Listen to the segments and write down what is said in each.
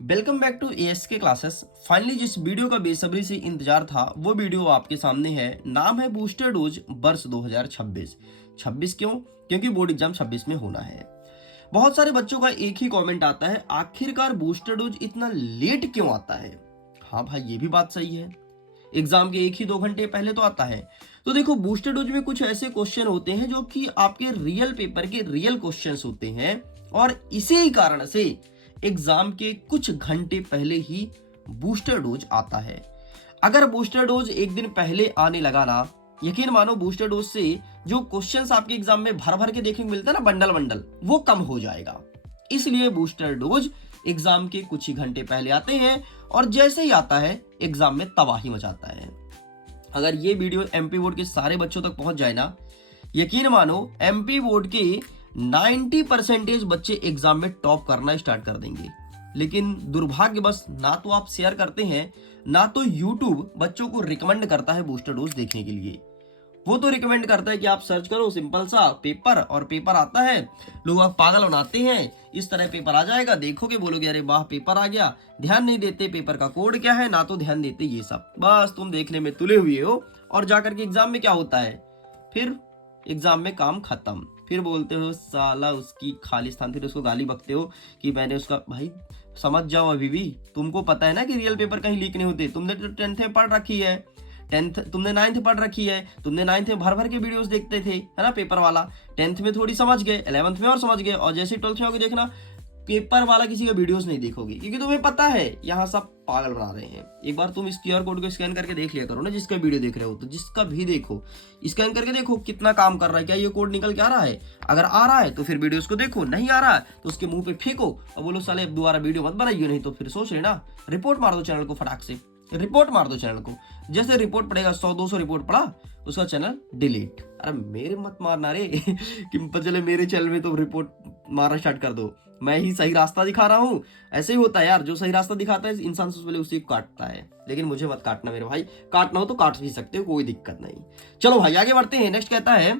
Welcome back to ASK classes. Finally जिस video का बेसब्री से इंतजार था वो वीडियो आपके सामने है। नाम है बूस्टर डोज वर्ष 2026। 26 क्यों? क्योंकि बोर्ड एग्जाम 26 में होना है। बहुत सारे बच्चों का एक ही कमेंट आता है, आखिरकार बूस्टर डोज इतना लेट क्यों आता है? हाँ भाई, ये भी बात सही है। एग्जाम के 1 ही 2 घंटे पहले तो आता है। तो देखो, बूस्टर डोज में कुछ ऐसे क्वेश्चन होते हैं जो कि आपके रियल पेपर के रियल क्वेश्चंस होते हैं, और इसी ही कारण से एग्जाम के कुछ घंटे पहले ही बूस्टर डोज आता है। अगर बूस्टर डोज एक दिन पहले आने लगा ना, यकीन मानो बूस्टर डोज से जो क्वेश्चंस आपके एग्जाम में भर भर के देखने को मिलता है ना, बंडल बंडल, वो कम हो जाएगा। इसलिए बूस्टर डोज एग्जाम के कुछ ही घंटे पहले आते हैं, और जैसे ही आता है एग्जाम में तबाही मचाता है। अगर ये वीडियो एमपी बोर्ड के सारे बच्चों तक पहुंच जाए ना, यकीन मानो एमपी बोर्ड के 90% बच्चे एग्जाम में टॉप करना स्टार्ट कर देंगे। लेकिन दुर्भाग्यवश ना तो आप शेयर करते हैं, ना तो यूट्यूब बच्चों को रिकमेंड करता है बूस्टर डोज देखने के लिए। वो तो रिकमेंड करता है कि आप सर्च करो सिंपल सा पेपर, और पेपर आता है, लोग आप पागल बनाते हैं, इस तरह पेपर आ जाएगा, देखोगे बोलोगे अरे वाह पेपर आ गया। ध्यान नहीं देते पेपर का कोड क्या है, ना तो ध्यान देते ये सब, बस तुम देखने में तुले हुए हो। और जाकर के एग्जाम में क्या होता है, फिर एग्जाम में काम खत्म। फिर बोलते हो साला उसकी खालिस्तान, फिर उसको गाली बकते हो कि मैंने उसका। भाई समझ जाओ, अभी भी तुमको पता है ना कि रियल पेपर कहीं लीक नहीं होते। तुमने तो 10th में पढ़ रखी है, 10th तुमने 9th पढ़ रखी है, तुमने 9th में भर भर के वीडियोस देखते थे, है ना पेपर वाला। 10th में थोड़ी समझ गए, 11th में और समझ गए, और जैसे 12th में होगे देखना पेपर वाला किसी का वीडियोस नहीं देखोगे, क्योंकि तुम्हें पता है यहाँ सब पागल बना रहे हैं। एक बार तुम इस क्यूआर कोड को स्कैन करके देख लिया करो ना, जिसका वीडियो देख रहे हो, तो जिसका भी देखो स्कैन करके देखो कितना काम कर रहा है, क्या ये कोड निकल के आ रहा है। अगर आ रहा है तो फिर वीडियोस को देखो, नहीं आ रहा है तो उसके मुंह पे फेंको और बोलो साले अब दोबारा वीडियो मत बनाइए, नहीं तो फिर सोच लेना रिपोर्ट मार दो चैनल को, फटाक से रिपोर्ट मार दो चैनल को। जैसे रिपोर्ट पड़ेगा, 100-200 रिपोर्ट पड़ा, उसका चैनल डिलीट। अरे मेरे मत मारना रे कि चले मेरे चैनल में तो रिपोर्ट मारना स्टार्ट कर दो, मैं ही सही रास्ता दिखा रहा हूँ। ऐसे ही होता है यार, जो सही रास्ता दिखाता है इंसान सबसे पहले उसी को काटता है। लेकिन मुझे मत काटना मेरे भाई, काटना हो तो काट भी सकते हो, कोई दिक्कत नहीं। चलो भाई आगे बढ़ते हैं। नेक्स्ट कहता है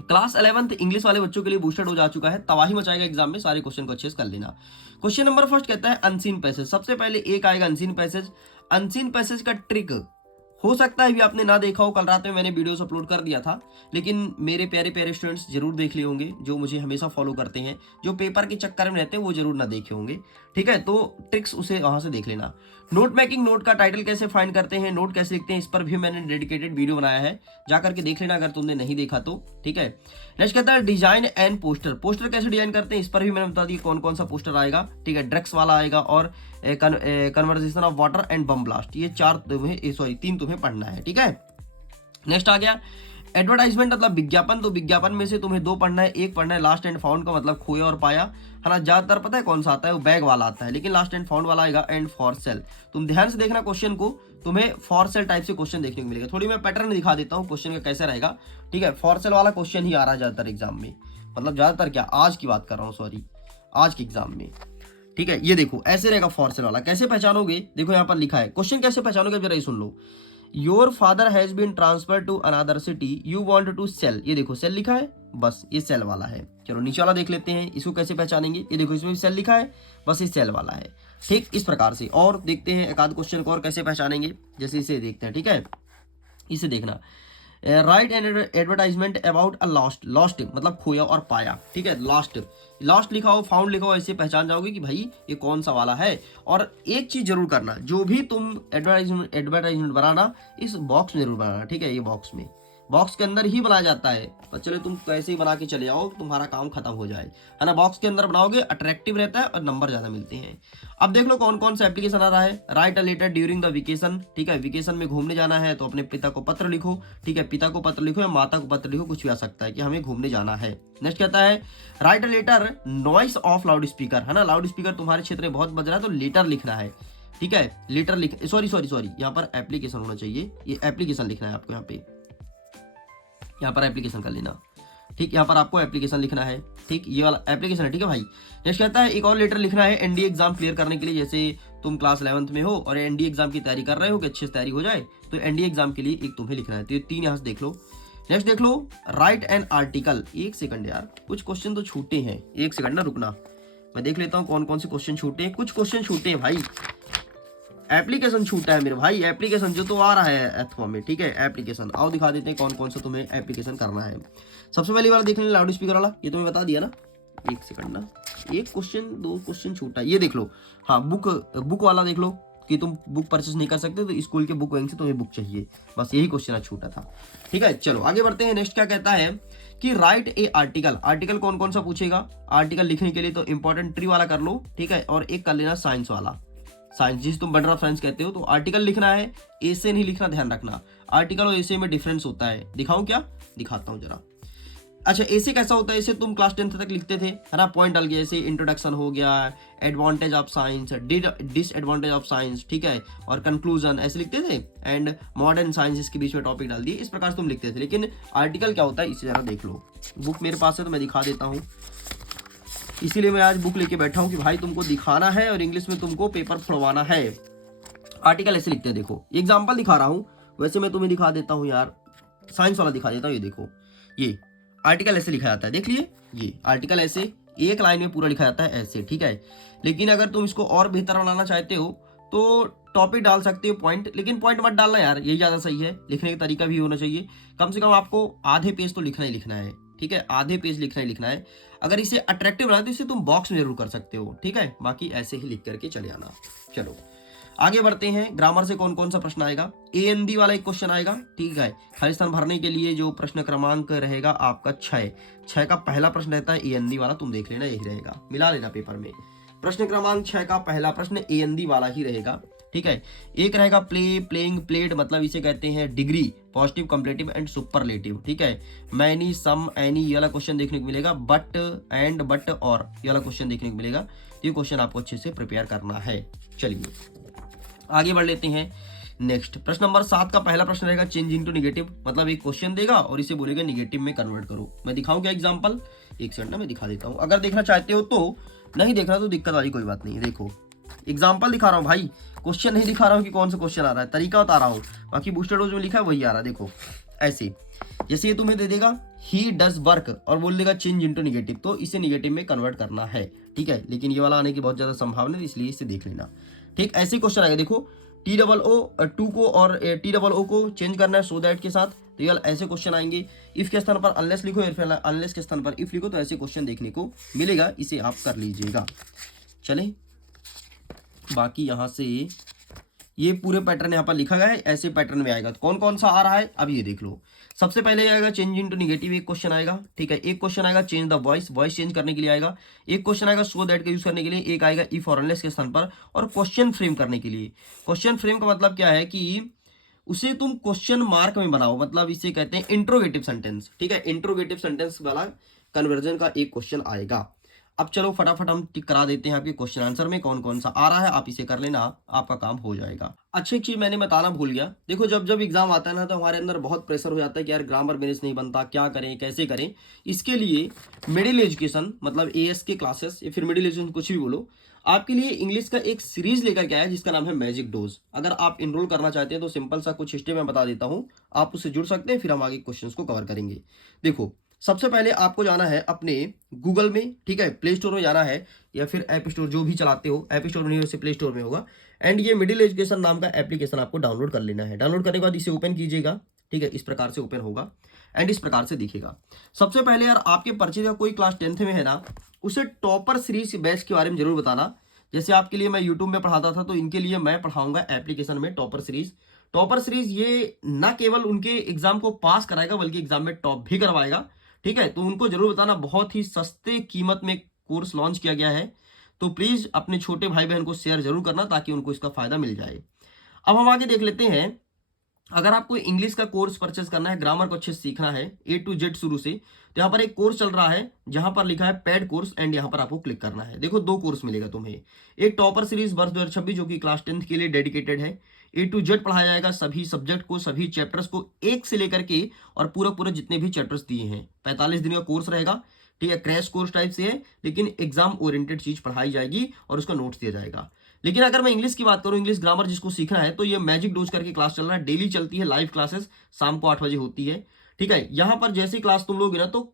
क्लास 11th इंग्लिश वाले बच्चों के लिए बूस्टर डोज आ चुका है, तबाही मचाएगा एग्जाम में, सारे क्वेश्चन को अच्छे से कर लेना। क्वेश्चन नंबर फर्स्ट कहता है अनसीन पैसेज। सबसे पहले एक आएगा अनसीन पैसेज। अनसीन पैसेज का ट्रिक हो सकता है भी आपने ना देखा हो, कल रात में मैंने वीडियोस अपलोड कर दिया था, लेकिन मेरे प्यारे प्यारे स्टूडेंट्स जरूर देख लिए होंगे, जो मुझे हमेशा फॉलो करते हैं, जो पेपर के चक्कर में रहते हैं वो जरूर ना देखे होंगे। ठीक है, तो ट्रिक्स उसे वहां से देख लेना। नोट मेकिंग, नोट का टाइटल कैसे फाइंड करते हैं, नोट कैसे लिखते हैं, इस पर भी मैंने डेडिकेटेड वीडियो बनाया है, जाकर के देख लेना अगर तुमने नहीं देखा तो। ठीक है, नेक्स्ट कहता है डिजाइन एंड पोस्टर। पोस्टर कैसे डिजाइन करते हैं इस पर भी मैंने बता दिया कौन कौन सा पोस्टर आएगा। ठीक है, ड्रग्स वाला आएगा, और conversation of water and bomb blast, ये 3 तुम्हें पढ़ना है। ठीक है, नेक्स्ट आ गया एडवर्टाइजमेंट मतलब विज्ञापन। तो विज्ञापन में से तुम्हें 2 पढ़ना है, एक पढ़ना है लास्ट एंड फाउंड का मतलब खोया और पाया, है ना। ज्यादातर पता है कौन सा आता है, वो बैग वाला आता है, लेकिन लास्ट एंड फाउंड वाला आएगा एंड फॉर सेल। तुम ध्यान से देखना क्वेश्चन को, तुम्हें फॉर सेल टाइप से क्वेश्चन देखने को मिलेगा। थोड़ी मैं पैटर्न दिखा देता हूँ क्वेश्चन का कैसे रहेगा। ठीक है, फॉर सेल वाला क्वेश्चन ही आ रहा है ज्यादातर एग्जाम में, मतलब ज्यादातर क्या, आज की बात कर रहा हूँ, सॉरी आज के एग्जाम में। ठीक है, ये देखो ऐसे रहेगा फॉर सेल वाला। कैसे पहचानोगे, देखो यहाँ पर लिखा है क्वेश्चन कैसे पहचानोगे, जरा ये सुन लो। Your father has been transfer to another city, you want to sell. ये देखो सेल लिखा है, बस ये सेल वाला है। चलो नीचे वाला देख लेते हैं, इसको कैसे पहचानेंगे। ये देखो इसमें भी सेल लिखा है, बस ये सेल वाला है। ठीक, इस प्रकार से। और देखते हैं एक आध क्वेश्चन को और कैसे पहचानेंगे, जैसे इसे देखते हैं। ठीक है, इसे देखना, right an advertisement about a lost. Lost मतलब खोया और पाया। ठीक है, लॉस्ट, लॉस्ट लिखा हो, फाउंड लिखा हो, ऐसे पहचान जाओगे कि भाई ये कौन सा वाला है। और एक चीज जरूर करना, जो भी तुम एडवर्टाइजमेंट बनाना, इस बॉक्स में जरूर बनाना। ठीक है, ये बॉक्स के अंदर ही बनाया जाता है, पर चलो तुम कैसे ही बना के चले जाओ, तुम्हारा काम खत्म हो जाए, है ना। बॉक्स के अंदर बनाओगे, अट्रैक्टिव रहता है और नंबर ज्यादा मिलते हैं। अब देख लो कौन कौन सा एप्लीकेशन आ रहा है। Write a letter during the vacation. ठीक है, वेकेशन में घूमने जाना है तो अपने पिता को पत्र लिखो। ठीक है, पिता को पत्र लिखो या माता को पत्र लिखो, कुछ भी आ सकता है कि हमें घूमने जाना है। नेक्स्ट कहता है write a letter noise of loud speaker, है ना। लाउड स्पीकर तुम्हारे क्षेत्र में बहुत बज रहा है तो लेटर लिखना है। ठीक है, लेटर लिख, सॉरी यहाँ पर एप्लीकेशन होना चाहिए, ये एप्लीकेशन लिखना है आपको, यहाँ पर एप्लीकेशन कर लेना। ठीक, यहाँ पर आपको एप्लीकेशन लिखना है। ठीक, ये वाला एप्लीकेशन है। ठीक है भाई, नेक्स्ट कहता है एक और लेटर लिखना है एनडीए एग्जाम क्लियर करने के लिए। जैसे तुम क्लास 11th में हो और एनडीए एग्जाम की तैयारी कर रहे हो कि अच्छे से तैयारी हो जाए, तो एनडीए एग्जाम के लिए एक तुम्हें लिखना है। तो ये 3 यहाँ से देख लो। नेक्स्ट देख लो राइट एन आर्टिकल। एक सेकंड यार, कुछ क्वेश्चन तो छूटे हैं, एक सेकंड ना रुकना, मैं देख लेता हूँ कौन कौन से क्वेश्चन छूटे हैं। कुछ क्वेश्चन छूटे हैं भाई, एप्लीकेशन छूटा है मेरे भाई, एप्लीकेशन जो तो आ रहा है अथवा में, ठीक है एप्लीकेशन। आओ दिखा देते हैं कौन कौन सा तुम्हें एप्लीकेशन करना है। सबसे पहली बार देख लेना लाउड स्पीकर वाला, ये तुम्हें बता दिया ना। एक सेकंड ना, एक क्वेश्चन दो क्वेश्चन छूटा, ये देख लो। हाँ बुक वाला देख लो कि तुम बुक परचेस नहीं कर सकते तो स्कूल के बुक बैंक से तुम्हें बुक चाहिए, बस यही क्वेश्चन आज छूटा था। ठीक है चलो आगे बढ़ते हैं। नेक्स्ट क्या कहता है कि राइट ए आर्टिकल। आर्टिकल कौन कौन सा पूछेगा, आर्टिकल लिखने के लिए तो इंपॉर्टेंट ट्री वाला कर लो, ठीक है, और एक कर लेना साइंस वाला, साइंस जिस तुम बंडल ऑफ साइंस कहते हो। तो आर्टिकल लिखना है, एसे नहीं लिखना, ध्यान रखना। आर्टिकल और एसे में डिफरेंस होता है, दिखाऊं क्या, दिखाता हूं जरा। अच्छा ऐसे कैसा होता है, इसे तुम क्लास 10th तक लिखते थे है ना, पॉइंट डाल के, जैसे इंट्रोडक्शन हो गया, advantage of science, disadvantage of science, ठीक है, और कंक्लूजन ऐसे लिखते थे, एंड मॉडर्न साइंस इसके बीच में टॉपिक डाल दिए, इस प्रकार से तुम लिखते थे। लेकिन आर्टिकल क्या होता है इसे जरा देख लो। बुक मेरे पास है तो मैं दिखा देता हूँ, इसीलिए मैं आज बुक लेके बैठा हूँ कि भाई तुमको दिखाना है और इंग्लिश में तुमको पेपर फोड़वाना है। आर्टिकल ऐसे लिखते हैं, देखो एग्जाम्पल दिखा रहा हूँ, वैसे मैं तुम्हें दिखा देता हूँ यार, साइंस वाला दिखा देता हूँ। ये देखो, ये आर्टिकल ऐसे लिखा जाता है, देख लिए, ये आर्टिकल ऐसे एक लाइन में पूरा लिखा जाता है ऐसे, ठीक है। लेकिन अगर तुम इसको और बेहतर बनाना चाहते हो तो टॉपिक डाल सकते हो पॉइंट, लेकिन पॉइंट मत डालना यार, यही ज़्यादा सही है। लिखने का तरीका भी होना चाहिए, कम से कम आपको आधे पेज तो लिखना ही लिखना है, ठीक है, आधे पेज लिखना ही लिखना है। अगर इसे अट्रैक्टिव बनाए तो इसे तुम बॉक्स में जरूर कर सकते हो, ठीक है, बाकी ऐसे ही लिख करके चले आना। चलो आगे बढ़ते हैं। ग्रामर से कौन कौन सा प्रश्न आएगा, AND वाला एक क्वेश्चन आएगा, ठीक है। खाली स्थान भरने के लिए जो प्रश्न क्रमांक रहेगा आपका 6 का पहला प्रश्न रहता है AND वाला, तुम देख लेना यही रहेगा, मिला लेना पेपर में। प्रश्न क्रमांक 6 का पहला प्रश्न AND वाला ही रहेगा, ठीक है। एक रहेगा प्ले, प्लेइंग, प्लेड, मतलब इसे कहते हैं डिग्री, पॉजिटिव, कंप्लेटिव एंड सुपरलेटिव, ठीक है। मैनी, सम, एनी ये वाला क्वेश्चन देखने को मिलेगा, बट, एंड, बट, और ये वाला क्वेश्चन देखने को मिलेगा। ये क्वेश्चन आपको अच्छे से प्रिपेयर करना है। चलिए आगे बढ़ लेते हैं। नेक्स्ट प्रश्न नंबर 7 का पहला प्रश्न रहेगा चेंज इनटू नेगेटिव, मतलब एक क्वेश्चन देगा और इसे बोलेगा नेगेटिव में कन्वर्ट करो। मैं दिखाऊं क्या एग्जांपल, एक सेकंड ना मैं दिखा देता हूं, अगर देखना चाहते हो तो, नहीं देखना तो दिक्कत वाली कोई बात नहीं। देखो एग्जाम्पल दिखा रहा हूँ भाई, क्वेश्चन नहीं दिखा रहा हूँ कि कौन सा क्वेश्चन आ रहा है, तरीका बता रहा हूँ, बाकी बूस्टर डोज में लिखा है वही आ रहा है। देखो ऐसे, जैसे ये तुम्हें दे देगा ही डज वर्क और बोल देगा चेंज इनटू नेगेटिव, तो इसे नेगेटिव में कन्वर्ट करना है, ठीक है। लेकिन ये वाला आने की बहुत ज्यादा संभावना है, इसलिए इसे देख लेना, ठीक। ऐसे क्वेश्चन आएगा, देखो TOO 2 को और TOO को चेंज करना है सो दैट के साथ, तो ये ऐसे क्वेश्चन आएंगे। इफ के स्थान पर अनलेस लिखो, या फिर अनलेस के स्थान पर इफ लिखो, तो ऐसे क्वेश्चन देखने को मिलेगा, इसे आप कर लीजिएगा। चले बाकी यहाँ से ये पूरे पैटर्न यहाँ पर लिखा गया है, ऐसे पैटर्न में आएगा। तो कौन कौन सा आ रहा है अब ये देख लो। सबसे पहले आएगा चेंज इनटू नेगेटिव, एक क्वेश्चन आएगा, ठीक है। एक क्वेश्चन आएगा change the voice, voice change करने के लिए आएगा। एक क्वेश्चन आएगा सो दैट का यूज करने के लिए, एक आएगा इफ और अनलेस के स्थान पर, और क्वेश्चन फ्रेम करने के लिए। क्वेश्चन फ्रेम का मतलब क्या है कि उसे तुम क्वेश्चन मार्क में बनाओ, मतलब इसे कहते हैं इंट्रोगेटिव सेंटेंस, ठीक है। इंट्रोगेटिव सेंटेंस वाला कन्वर्जन का एक क्वेश्चन आएगा। अब चलो फटाफट हम टिक करा देते हैं आपके क्वेश्चन आंसर में कौन कौन सा आ रहा है, आप इसे कर लेना, आपका काम हो जाएगा। अच्छी चीज मैंने बताना भूल गया, देखो जब जब एग्जाम आता है ना तो हमारे अंदर बहुत प्रेशर हो जाता है कि यार ग्रामर मेरे से नहीं बनता, क्या करें कैसे करें। इसके लिए मिडिल एजुकेशन मतलब AS के क्लासेस या फिर मिडिल एजुकेशन कुछ भी बोलो, आपके लिए इंग्लिश का एक सीरीज लेकर के आया जिसका नाम है मैजिक डोज। अगर आप इनरोल करना चाहते हैं तो सिंपल सा कुछ स्टेप मैं बता देता हूं, आप उससे जुड़ सकते हैं, फिर हम आगे क्वेश्चंस को कवर करेंगे। देखो सबसे पहले आपको जाना है अपने गूगल में, ठीक है, प्ले स्टोर में जाना है या फिर ऐप स्टोर जो भी चलाते हो, ऐप स्टोर में नहीं वैसे प्ले स्टोर में होगा। एंड ये मिडिल एजुकेशन नाम का एप्लीकेशन आपको डाउनलोड कर लेना है। डाउनलोड करने के बाद इसे ओपन कीजिएगा, ठीक है, इस प्रकार से ओपन होगा एंड इस प्रकार से दिखेगा। सबसे पहले यार आपके परिचय का कोई क्लास 10th में है ना, उसे टॉपर सीरीज बैच के बारे में जरूर बताना। जैसे आपके लिए मैं यूट्यूब में पढ़ाता था, तो इनके लिए मैं पढ़ाऊंगा एप्लीकेशन में टॉपर सीरीज। टॉपर सीरीज ये न केवल उनके एग्जाम को पास कराएगा बल्कि एग्जाम में टॉप भी करवाएगा, ठीक है। तो उनको जरूर बताना, बहुत ही सस्ते कीमत में कोर्स लॉन्च किया गया है, तो प्लीज अपने छोटे भाई बहन को शेयर जरूर करना ताकि उनको इसका फायदा मिल जाए। अब हम आगे देख लेते हैं। अगर आपको इंग्लिश का कोर्स परचेस करना है, ग्रामर को अच्छे से सीखना है A to Z शुरू से, तो यहाँ पर एक कोर्स चल रहा है जहां पर लिखा है पेड कोर्स एंड यहाँ पर आपको क्लिक करना है। देखो 2 कोर्स मिलेगा तुम्हें, एक टॉपर सीरीज वर्ष 2026 जो कि क्लास 10th के लिए डेडिकेटेड है। A to Z पढ़ाया जाएगा, सभी सब्जेक्ट को, सभी चैप्टर्स को, एक से लेकर के और पूरा जितने भी चैप्टर्स दिए हैं। 45 दिन का कोर्स रहेगा, ठीक है, क्रैश कोर्स टाइप से है, लेकिन एग्जाम ओरिएंटेड चीज पढ़ाई जाएगी और उसका नोट्स दिया जाएगा। लेकिन अगर मैं इंग्लिश की बात करूं, इंग्लिश ग्रामर जिसको सीखना है, तो ये मैजिक डोज करके क्लास चल रहा है, डेली चलती है, लाइव क्लासेस शाम को 8 बजे होती है, ठीक है। यहाँ पर जैसी क्लास तुम लोगे ना तो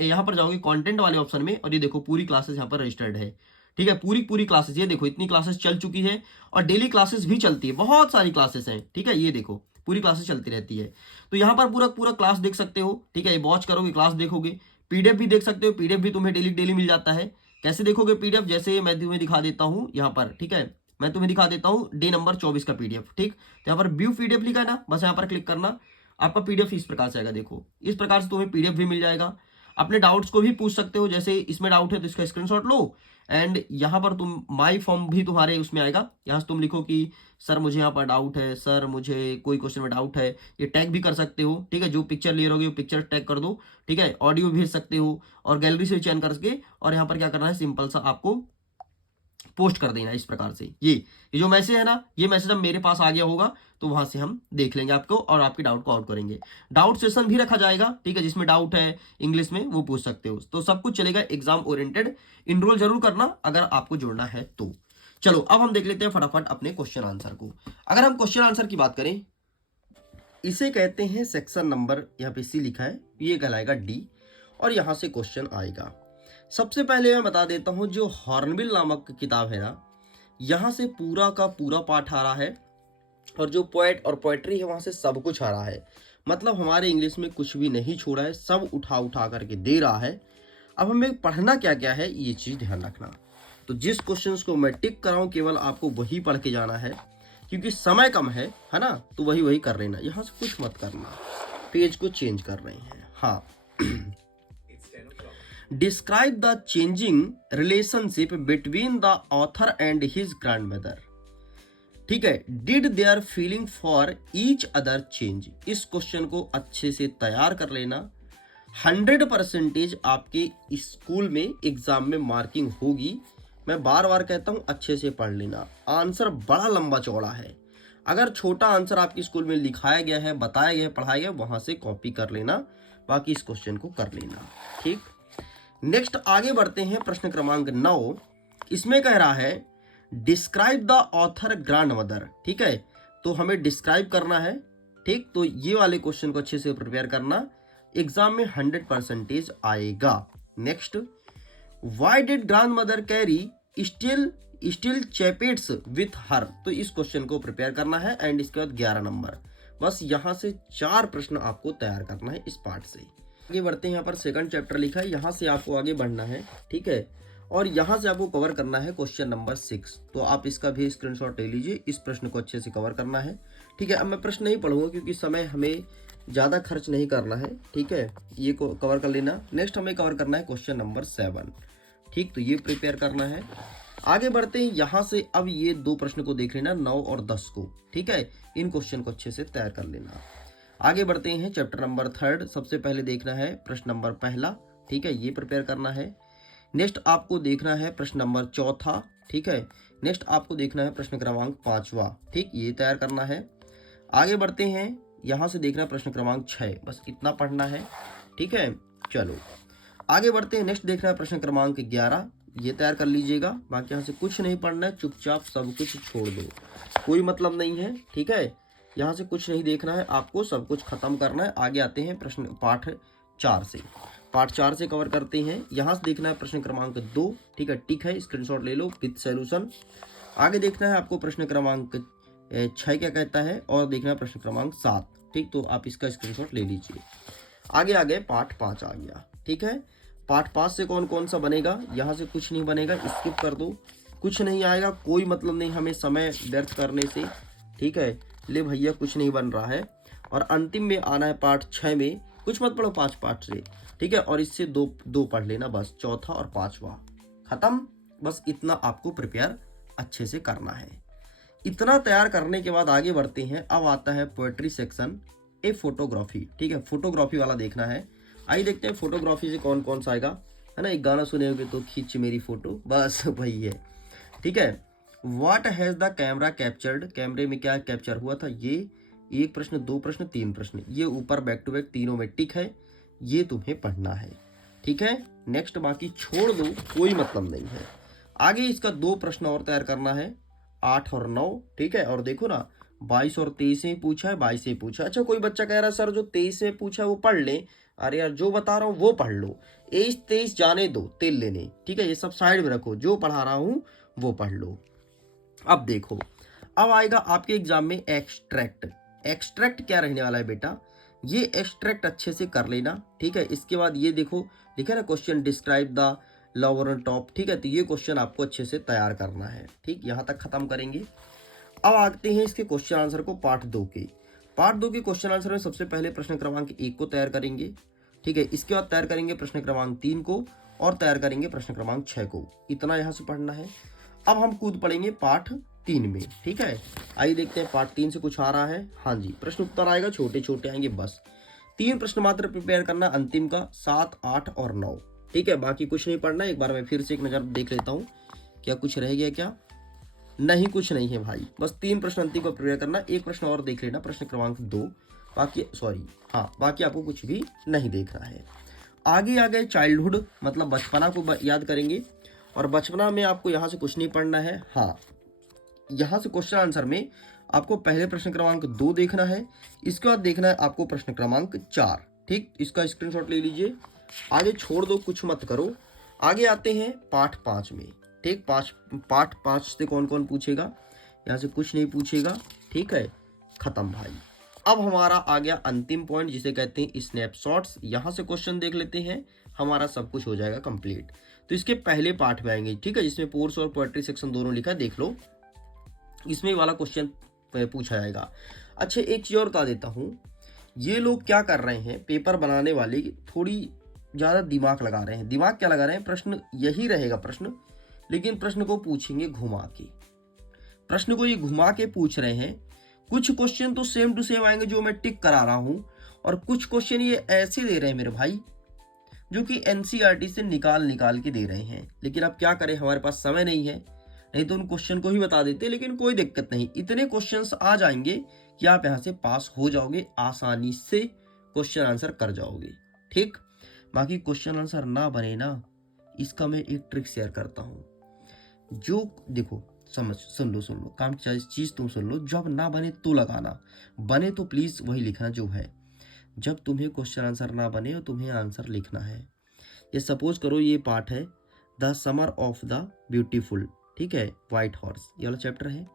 यहाँ पर जाओगे कंटेंट वाले ऑप्शन में और ये देखो पूरी क्लासेस यहाँ पर रजिस्टर्ड है, ठीक है, पूरी पूरी क्लासेस, ये देखो इतनी क्लासेस चल चुकी है और डेली क्लासेस भी चलती है, बहुत सारी क्लासेस हैं। ठीक है, ये देखो पूरी क्लासेस चलती रहती है। तो यहाँ पर पूरा पूरा क्लास देख सकते हो। ठीक है, वॉच करोगे क्लास देखोगे, पीडीएफ भी देख सकते हो, पीडीएफ भी तुम्हें डेली डेली मिल जाता है। कैसे देखोगे पीडीएफ, जैसे मैं तुम्हें दिखा देता हूँ यहाँ पर। ठीक है, मैं तुम्हें दिखा देता हूँ डे नंबर 24 का पीडीएफ। ठीक, तो यहाँ पर व्यू पीडीएफ लिखा है ना, बस यहाँ पर क्लिक करना, आपका पीडीएफ इस प्रकार से आएगा। देखो इस प्रकार से तुम्हें पीडीएफ भी मिल जाएगा। अपने डाउट्स को भी पूछ सकते हो, जैसे इसमें डाउट है तो इसका स्क्रीनशॉट लो, एंड यहाँ पर तुम माई फॉर्म भी तुम्हारे उसमें आएगा। यहाँ से तुम लिखो कि सर मुझे यहाँ पर डाउट है, सर मुझे कोई क्वेश्चन में डाउट है, ये टैग भी कर सकते हो। ठीक है, जो पिक्चर ले रहोगे वो पिक्चर टैग कर दो। ठीक है, ऑडियो भेज सकते हो और गैलरी से चयन करके, और यहाँ पर क्या करना है, सिंपल सा आपको पोस्ट कर देना इस प्रकार से। ये जो मैसेज है ना, ये मैसेज अब मेरे पास आ गया होगा, तो वहां से हम देख लेंगे आपको और आपके डाउट को आउट करेंगे। डाउट सेशन भी रखा जाएगा। ठीक है, जिसमें डाउट है इंग्लिश में वो पूछ सकते हो। तो सब कुछ चलेगा एग्जाम ओरिएंटेड। इनरोल जरूर करना अगर आपको जुड़ना है तो। चलो अब हम देख लेते हैं फटाफट अपने क्वेश्चन आंसर को। अगर हम क्वेश्चन आंसर की बात करें, इसे कहते हैं सेक्शन नंबर, यहाँ पे सी लिखा है, ये कहलाएगा डी, और यहां से क्वेश्चन आएगा। सबसे पहले मैं बता देता हूं, जो हॉर्नबिल नामक किताब है ना, यहां से पूरा का पूरा पाठ आ रहा है, और जो पोएट और पोएट्री है वहां से सब कुछ आ रहा है। मतलब हमारे इंग्लिश में कुछ भी नहीं छोड़ा है, सब उठा उठा करके दे रहा है। अब हमें पढ़ना क्या क्या है, ये चीज ध्यान रखना। तो जिस क्वेश्चंस को मैं टिक कराऊं, केवल आपको वही पढ़ के जाना है, क्योंकि समय कम है ना, तो वही वही कर लेना, यहाँ से कुछ मत करना। पेज को चेंज कर रहे हैं। हाँ, describe the changing relationship between the author and his grandmother. ठीक है, did their feeling for each other change. इस क्वेश्चन को अच्छे से तैयार कर लेना। 100% आपके स्कूल में एग्जाम में मार्किंग होगी। मैं बार बार कहता हूं, अच्छे से पढ़ लेना। आंसर बड़ा लंबा चौड़ा है। अगर छोटा आंसर आपके स्कूल में लिखाया गया है, बताया गया है, पढ़ाया गया, वहां से कॉपी कर लेना, बाकी इस क्वेश्चन को कर लेना। ठीक, नेक्स्ट आगे बढ़ते हैं। प्रश्न क्रमांक 9, इसमें कह रहा है describe the author grand mother. ठीक है, तो हमें डिस्क्राइब करना है। ठीक, तो ये वाले क्वेश्चन को अच्छे से प्रिपेयर करना, एग्जाम में 100% आएगा। Next, why did grandmother carry stale chapattis with her. तो इस क्वेश्चन को प्रिपेयर करना है, एंड इसके बाद 11 नंबर। बस यहां से 4 प्रश्न आपको तैयार करना है इस पार्ट से। आगे बढ़ते हैं। यहाँ पर सेकंड चैप्टर लिखा है, यहाँ से आपको आगे बढ़ना है। ठीक है, और यहाँ से आपको कवर करना है क्वेश्चन नंबर 6। तो आप इसका भी स्क्रीनशॉट ले लीजिए, इस प्रश्न को अच्छे से कवर करना है। ठीक है, अब मैं प्रश्न नहीं पढ़ूंगा क्योंकि समय हमें ज़्यादा खर्च नहीं करना है। ठीक है, ये को कवर कर लेना। नेक्स्ट हमें कवर करना है क्वेश्चन नंबर 7। ठीक, तो ये प्रिपेयर करना है। आगे बढ़ते हैं यहाँ से। अब ये 2 प्रश्न को देख लेना, 9 और 10 को। ठीक है, इन क्वेश्चन को अच्छे से तैयार कर लेना। आगे बढ़ते हैं चैप्टर नंबर 3। सबसे पहले देखना है प्रश्न नंबर 1। ठीक है, ये प्रिपेयर करना है। नेक्स्ट आपको देखना है प्रश्न नंबर 4। ठीक है, नेक्स्ट आपको देखना है प्रश्न क्रमांक 5। ठीक, ये तैयार करना है। आगे बढ़ते हैं, यहाँ से देखना है प्रश्न क्रमांक 6। बस इतना पढ़ना है। ठीक है, चलो आगे बढ़ते हैं। नेक्स्ट देखना है प्रश्न क्रमांक 11। ये तैयार कर लीजिएगा। बाकी यहाँ से कुछ नहीं पढ़ना है, चुपचाप सब कुछ छोड़ दो, कोई मतलब नहीं है। ठीक है, यहाँ से कुछ नहीं देखना है, आपको सब कुछ खत्म करना है। आगे आते हैं प्रश्न पाठ 4 से। पार्ट 4 से कवर करते हैं। यहाँ से देखना है प्रश्न क्रमांक 2। ठीक है, टिक है, स्क्रीनशॉट ले लो विद सॉल्यूशन। आगे देखना है आपको प्रश्न क्रमांक 6 क्या कहता है, और देखना है प्रश्न क्रमांक 7। ठीक, तो आप इसका स्क्रीनशॉट ले लीजिए। आगे आ गए, पार्ट 5 आ गया। ठीक है, पार्ट 5 से कौन कौन सा बनेगा, यहाँ से कुछ नहीं बनेगा, स्किप कर दो, कुछ नहीं आएगा, कोई मतलब नहीं हमें समय व्यर्थ करने से। ठीक है, ले भैया कुछ नहीं बन रहा है। और अंतिम में आना है पार्ट 6 में, कुछ मत पढ़ो 5 पार्ट से। ठीक है, और इससे दो पढ़ लेना, बस 4था और 5वां खत्म। बस इतना आपको प्रिपेयर अच्छे से करना है। इतना तैयार करने के बाद आगे बढ़ते हैं। अब आता है पोएट्री सेक्शन, ए फोटोग्राफी। ठीक है, फोटोग्राफी वाला देखना है। आइए देखते हैं फोटोग्राफी से कौन कौन सा आएगा, है ना। एक गाना सुने होगे तो खींच मेरी फोटो, बस वही है। ठीक है, what has the camera captured. कैमरे में क्या कैप्चर हुआ था, ये 1 प्रश्न, 2 प्रश्न, 3 प्रश्न। ये ऊपर बैक टू बैक तीनों में टिक है, ये तुम्हें पढ़ना है। ठीक है, नेक्स्ट बाकी छोड़ दो, कोई मतलब नहीं है। आगे इसका 2 प्रश्न और तैयार करना है, 8 और 9। ठीक है, और देखो ना 22 और 23 में पूछा है, 22 से पूछा। अच्छा, कोई बच्चा कह रहा है सर जो 23 में पूछा है वो पढ़ लें, अरे यार जो बता रहा हूँ वो पढ़ लो, 23 जाने दो तेल लेने, ठीक है, ये सब साइड में रखो, जो पढ़ा रहा हूँ वो पढ़ लो। अब देखो, अब आएगा आपके एग्जाम में एक्सट्रैक्ट। एक्सट्रैक्ट क्या रहने वाला है बेटा, ये एक्सट्रैक्ट अच्छे से कर लेना, ठीक है। इसके बाद ये देखो लिखा है ना question, describe the lover on top, ठीक है, तो ये क्वेश्चन आपको अच्छे से तैयार करना है, ठीक, यहाँ तक खत्म करेंगे। अब आते हैं इसके क्वेश्चन आंसर को पार्ट 2 के। पार्ट 2 के क्वेश्चन आंसर में सबसे पहले प्रश्न क्रमांक 1 को तैयार करेंगे, ठीक है, इसके बाद तैयार करेंगे प्रश्न क्रमांक 3 को और तैयार करेंगे प्रश्न क्रमांक 6 को। इतना यहाँ से पढ़ना है। अब हम कूद पड़ेंगे पार्ट 3 में, ठीक है। आइए देखते हैं पार्ट 3 से कुछ आ रहा है। हाँ जी, प्रश्न उत्तर आएगा, छोटे छोटे आएंगे बस। 3 प्रश्न मात्र प्रिपेयर करना अंतिम का, 7, 8 और 9, ठीक है, बाकी कुछ नहीं पढ़ना। एक बार मैं फिर से एक नज़र देख लेता हूँ, क्या कुछ रह गया क्या, नहीं कुछ नहीं है भाई, बस 3 प्रश्न अंतिम को प्रिपेयर करना। एक प्रश्न और देख लेना, प्रश्न क्रमांक 2, बाकी सॉरी हाँ, बाकी आपको कुछ भी नहीं देखना है। आगे आ गए चाइल्डहुड, मतलब बचपना को याद करेंगे, और बचपना में आपको यहाँ से कुछ नहीं पढ़ना है। हाँ, यहाँ से क्वेश्चन आंसर में आपको पहले प्रश्न क्रमांक 2 देखना है, इसके बाद देखना है आपको प्रश्न क्रमांक 4, ठीक, इसका स्क्रीनशॉट ले लीजिए। आगे छोड़ दो, कुछ मत करो। आगे आते हैं पार्ट 5 में, ठीक, पार्ट 5 से कौन कौन पूछेगा, यहाँ से कुछ नहीं पूछेगा, ठीक है, खत्म भाई। अब हमारा आ गया अंतिम पॉइंट जिसे कहते हैं स्नैपशॉट्स। यहाँ से क्वेश्चन देख लेते हैं, हमारा सब कुछ हो जाएगा कंप्लीट। तो इसके पहले पार्ट में आएंगे, ठीक है, जिसमें पोर्स और पोएट्री सेक्शन दोनों लिखा, देख लो, इसमें वाला क्वेश्चन पूछा जाएगा। अच्छा, एक चीज और बता देता हूँ, ये लोग क्या कर रहे हैं, पेपर बनाने वाले थोड़ी ज़्यादा दिमाग लगा रहे हैं। दिमाग क्या लगा रहे हैं, प्रश्न यही रहेगा प्रश्न, लेकिन प्रश्न को पूछेंगे घुमा के, प्रश्न को ये घुमा के पूछ रहे हैं। कुछ क्वेश्चन तो सेम टू सेम आएंगे जो मैं टिक करा रहा हूँ, और कुछ क्वेश्चन ये ऐसे दे रहे हैं मेरे भाई जो कि एनसीईआरटी से निकाल के दे रहे हैं। लेकिन अब क्या करें, हमारे पास समय नहीं है, नहीं तो उन क्वेश्चन को ही बता देते, लेकिन कोई दिक्कत नहीं, इतने क्वेश्चंस आ जाएंगे कि आप यहाँ से पास हो जाओगे, आसानी से क्वेश्चन आंसर कर जाओगे, ठीक। बाकी क्वेश्चन आंसर ना बने ना, इसका मैं एक ट्रिक शेयर करता हूँ, जो देखो सुन लो, काम की चीज तुम सुन लो, जब ना बने तो लगाना, बने तो प्लीज वही लिखना जो है। जब तुम्हें क्वेश्चन आंसर ना बने और तुम्हें आंसर लिखना है, ये सपोज करो ये पार्ट है the summer of the beautiful, ठीक है, व्हाइट हॉर्स, ये वाला चैप्टर है।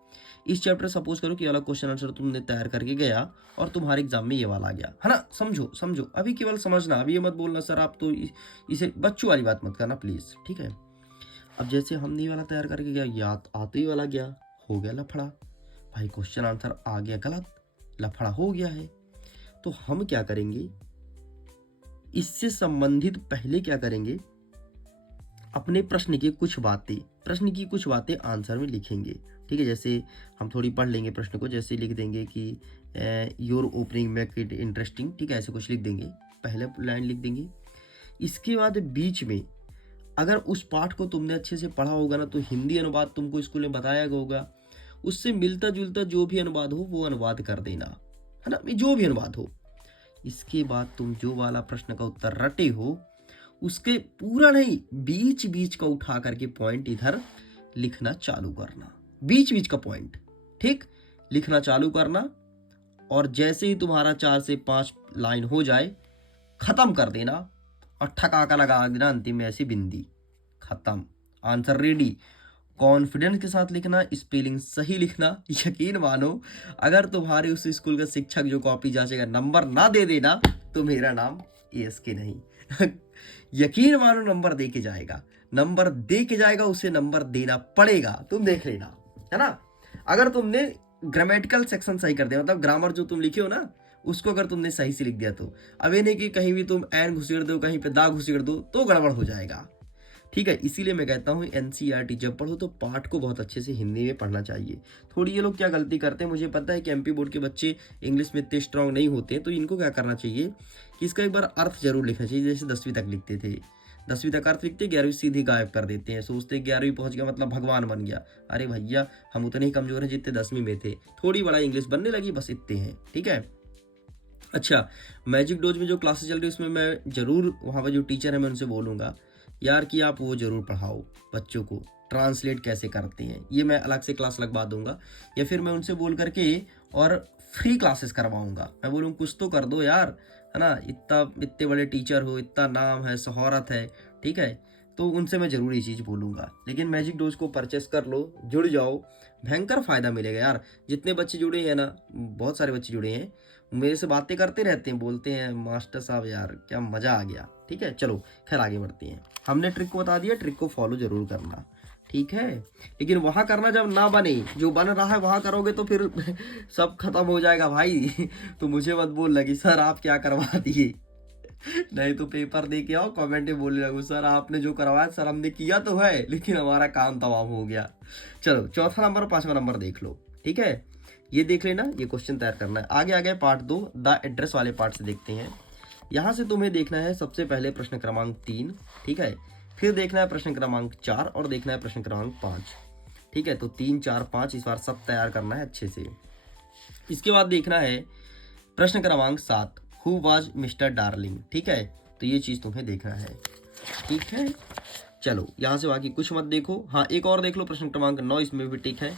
इस चैप्टर सपोज करो कि ये वाला क्वेश्चन आंसर तुमने तैयार करके गया और तुम्हारे एग्जाम में ये वाला आ गया, है ना, समझो अभी केवल समझना, अभी ये मत बोलना सर आप तो इसे बच्चों वाली बात मत करना प्लीज, ठीक है। अब जैसे हमने ये वाला तैयार करके गया, याद आते ही वाला गया, हो गया लफड़ा भाई, क्वेश्चन आंसर आ गया गलत, लफड़ा हो गया है। तो हम क्या करेंगे, इससे संबंधित पहले क्या करेंगे, अपने प्रश्न की कुछ बातें आंसर में लिखेंगे, ठीक है। जैसे हम थोड़ी पढ़ लेंगे प्रश्न को, जैसे लिख देंगे कि your opening make it interesting, ठीक है, ऐसे कुछ लिख देंगे, पहले लाइन लिख देंगे। इसके बाद बीच में अगर उस पाठ को तुमने अच्छे से पढ़ा होगा ना, तो हिंदी अनुवाद तुमको स्कूल में बताया गया होगा, उससे मिलता जुलता जो भी अनुवाद हो वो अनुवाद कर देना, है ना, जो भी अनुवाद हो। इसके बाद तुम जो वाला प्रश्न का उत्तर रटे हो, उसके पूरा नहीं, बीच बीच का उठा करके पॉइंट इधर लिखना चालू करना, बीच बीच का पॉइंट, ठीक, लिखना चालू करना। और जैसे ही तुम्हारा 4 से 5 लाइन हो जाए, खत्म कर देना और ठकाका लगा देना अंतिम में ऐसी बिंदी, खत्म, आंसर रेडी। कॉन्फिडेंस के साथ लिखना, स्पेलिंग सही लिखना। यकीन मानो, अगर तुम्हारे उस स्कूल का शिक्षक जो कॉपी जांचेगा नंबर ना दे देना, तो मेरा नाम ASK नहीं यकीन मानो नंबर दे के जाएगा, उसे नंबर देना पड़ेगा, तुम देख लेना, है ना। अगर तुमने ग्रामेटिकल सेक्शन सही कर दिया, मतलब ग्रामर जो तुम लिखे हो ना, उसको अगर तुमने सही से लिख दिया, तो अब ये नहीं कि कहीं भी तुम एन घुसेड़ दो, कहीं पे दा घुसेड़ दो, तो गड़बड़ हो जाएगा, ठीक है। इसीलिए मैं कहता हूँ एनसीईआरटी जब पढ़ो तो पाठ को बहुत अच्छे से हिंदी में पढ़ना चाहिए। थोड़ी ये लोग क्या गलती करते हैं, मुझे पता है कि MP बोर्ड के बच्चे इंग्लिश में इतने स्ट्रांग नहीं होते, तो इनको क्या करना चाहिए कि इसका एक बार अर्थ जरूर लिखना चाहिए, जैसे 10वीं तक लिखते थे, 10वीं तक अर्थ लिखते, 11वीं सीधी गायब कर देते हैं, सोचते 11वीं पहुंच गया मतलब भगवान बन गया। अरे भैया, हम उतने ही कमजोर हैं जितने 10वीं में थे, थोड़ी बड़ा इंग्लिश बनने लगी, बस इतने हैं, ठीक है। अच्छा, मैजिक डोज में जो क्लासेस चल रही है उसमें मैं जरूर वहाँ पर जो टीचर है मैं उनसे बोलूँगा यार कि आप वो जरूर पढ़ाओ बच्चों को, ट्रांसलेट कैसे करते हैं, ये मैं अलग से क्लास लगवा दूंगा, या फिर मैं उनसे बोल करके और फ्री क्लासेस करवाऊंगा, मैं बोलूँ कुछ तो कर दो यार, है ना, इतने बड़े टीचर हो, इतना नाम है, शोहरत है, ठीक है, तो उनसे मैं ज़रूर ये चीज़ बोलूँगा। लेकिन मैजिक डोज को परचेस कर लो, जुड़ जाओ, भयंकर फ़ायदा मिलेगा यार। जितने बच्चे जुड़े हैं ना, बहुत सारे बच्चे जुड़े हैं, मेरे से बातें करते रहते हैं, बोलते हैं मास्टर साहब यार क्या मज़ा आ गया। ठीक है, चलो खैर आगे बढ़ते हैं। हमने ट्रिक को बता दिया, ट्रिक को फॉलो ज़रूर करना, ठीक है। लेकिन वहाँ करना जब ना बने, जो बन रहा है वहाँ करोगे तो फिर सब खत्म हो जाएगा भाई। तो मुझे मत बोल लगी सर आप क्या करवा दिए। नहीं तो पेपर दे के आओ, कमेंट में बोलने लगो सर आपने जो करवाया सर हमने किया तो है लेकिन हमारा काम तमाम हो गया। चलो चौथा नंबर, पांचवा नंबर देख लो, ठीक है, ये देख लेना, ये क्वेश्चन तैयार करना है। आगे आगे पार्ट 2 द एड्रेस वाले पार्ट से देखते हैं। यहाँ से तुम्हें देखना है सबसे पहले प्रश्न क्रमांक 3, ठीक है, फिर देखना है प्रश्न क्रमांक 4 और देखना है प्रश्न क्रमांक 5, ठीक है। तो 3, 4, 5 इस बार सब तैयार करना है अच्छे से। इसके बाद देखना है प्रश्न क्रमांक 7, हु वाज मिस्टर डार्लिंग, ठीक है, तो ये चीज़ तुम्हें देखना है, ठीक है। चलो यहाँ से बाकी कुछ मत देखो, हाँ एक और देख लो प्रश्न क्रमांक 9, इसमें भी ठीक है।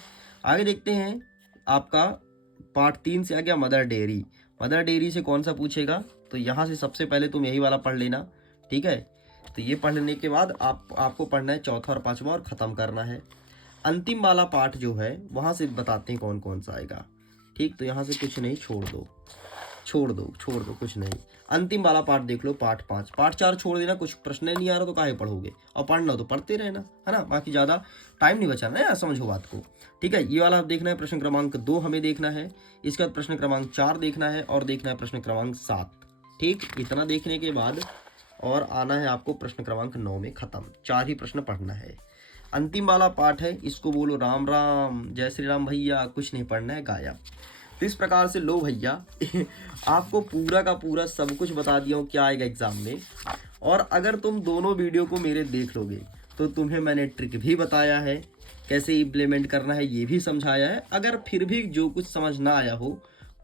आगे देखते हैं आपका पार्ट 3 से आ गया मदर डेयरी। मदर डेयरी से कौन सा पूछेगा, तो यहाँ से सबसे पहले तुम यही वाला पढ़ लेना, ठीक है। तो ये पढ़ लेने के बाद आपको पढ़ना है चौथा और पाँचवा और ख़त्म करना है। अंतिम वाला पार्ट जो है वहाँ से बताते हैं कौन कौन सा आएगा, ठीक। तो यहाँ से कुछ नहीं, छोड़ दो कुछ नहीं। अंतिम वाला पार्ट देख लो, पार्ट 5, पार्ट 4 छोड़ देना, कुछ प्रश्न नहीं आ रहा तो काहे पढ़ोगे, और पढ़ना तो पढ़ते रहना, है ना, बाकी ज़्यादा टाइम नहीं बचाना यार, समझो बात को, ठीक है। ये वाला देखना है, प्रश्न क्रमांक 2 हमें देखना है, इसके बाद प्रश्न क्रमांक 4 देखना है और देखना है प्रश्न क्रमांक 7, ठीक। इतना देखने के बाद और आना है आपको प्रश्न क्रमांक 9 में, खत्म, 4 ही प्रश्न पढ़ना है। अंतिम वाला पार्ट है, इसको बोलो राम राम जय श्री राम भैया, कुछ नहीं पढ़ना है, गायब। तो इस प्रकार से लो भैया आपको पूरा का पूरा सब कुछ बता दिया हूँ क्या आएगा एग्जाम में। और अगर तुम दोनों वीडियो को मेरे देख लोगे तो तुम्हें मैंने ट्रिक भी बताया है, कैसे इम्प्लीमेंट करना है ये भी समझाया है। अगर फिर भी जो कुछ समझ ना आया हो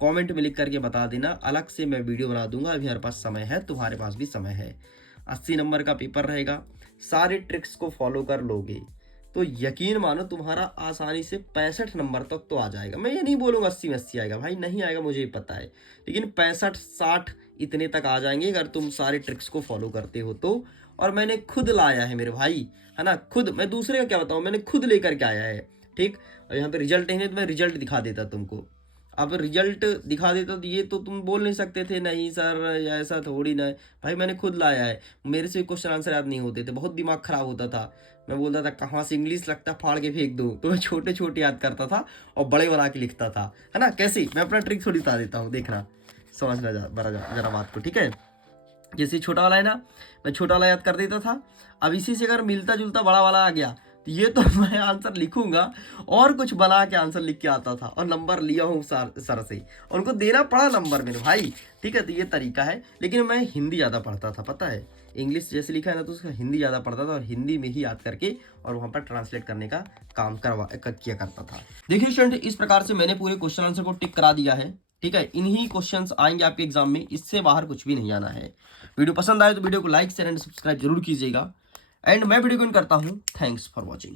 कमेंट में लिख करके बता देना, अलग से मैं वीडियो बना दूंगा। अभी हमारे पास समय है, तुम्हारे पास भी समय है। 80 नंबर का पेपर रहेगा, सारे ट्रिक्स को फॉलो कर लोगे तो यकीन मानो तुम्हारा आसानी से 65 नंबर तक तो आ जाएगा। मैं ये नहीं बोलूँगा 80 में 80 आएगा, भाई नहीं आएगा मुझे पता है, लेकिन 65-60 इतने तक आ जाएंगे अगर तुम सारे ट्रिक्स को फॉलो करते हो तो। और मैंने खुद लाया है मेरे भाई, है ना, खुद, मैं दूसरे का क्या बताऊँ, मैंने खुद लेकर के आया है, ठीक। और यहाँ पे रिजल्ट नहीं है तो मैं रिजल्ट दिखा देता तुमको। अब रिजल्ट दिखा देता तो ये तो तुम बोल नहीं सकते थे नहीं सर ऐसा थोड़ी ना है, भाई मैंने खुद लाया है। मेरे से क्वेश्चन आंसर याद नहीं होते थे, बहुत दिमाग खराब होता था, मैं बोलता था कहाँ से इंग्लिश लगता फाड़ के फेंक दूँ, तो मैं छोटे छोटे याद करता था और बड़े बना के लिखता था, है ना। कैसे, मैं अपना ट्रिक थोड़ी बता देता हूँ, देखना समझना जरा बात को, ठीक है। जैसे छोटा वाला है ना, मैं छोटा वाला याद कर देता था, अब इसी से अगर मिलता जुलता बड़ा वाला आ गया तो ये तो मैं आंसर लिखूंगा और कुछ बना के आंसर लिख के आता था और नंबर लिया हूँ सर से, और उनको देना पड़ा नंबर मेरे भाई, ठीक है। तो ये तरीका है, लेकिन मैं हिंदी ज़्यादा पढ़ता था, पता है, इंग्लिश जैसे लिखा है ना तो उसका हिंदी ज़्यादा पढ़ता था और हिंदी में ही याद करके और वहाँ पर ट्रांसलेट करने का काम किया करता था। देखिए स्टूडेंट, इस प्रकार से मैंने पूरे क्वेश्चन आंसर को टिक करा दिया है, ठीक है। इन्हीं क्वेश्चंस आएंगे आपके एग्जाम में, इससे बाहर कुछ भी नहीं आना है। वीडियो पसंद आए तो वीडियो को लाइक शेयर एंड सब्सक्राइब जरूर कीजिएगा। एंड मैं वीडियो को करता हूँ, थैंक्स फॉर वॉचिंग।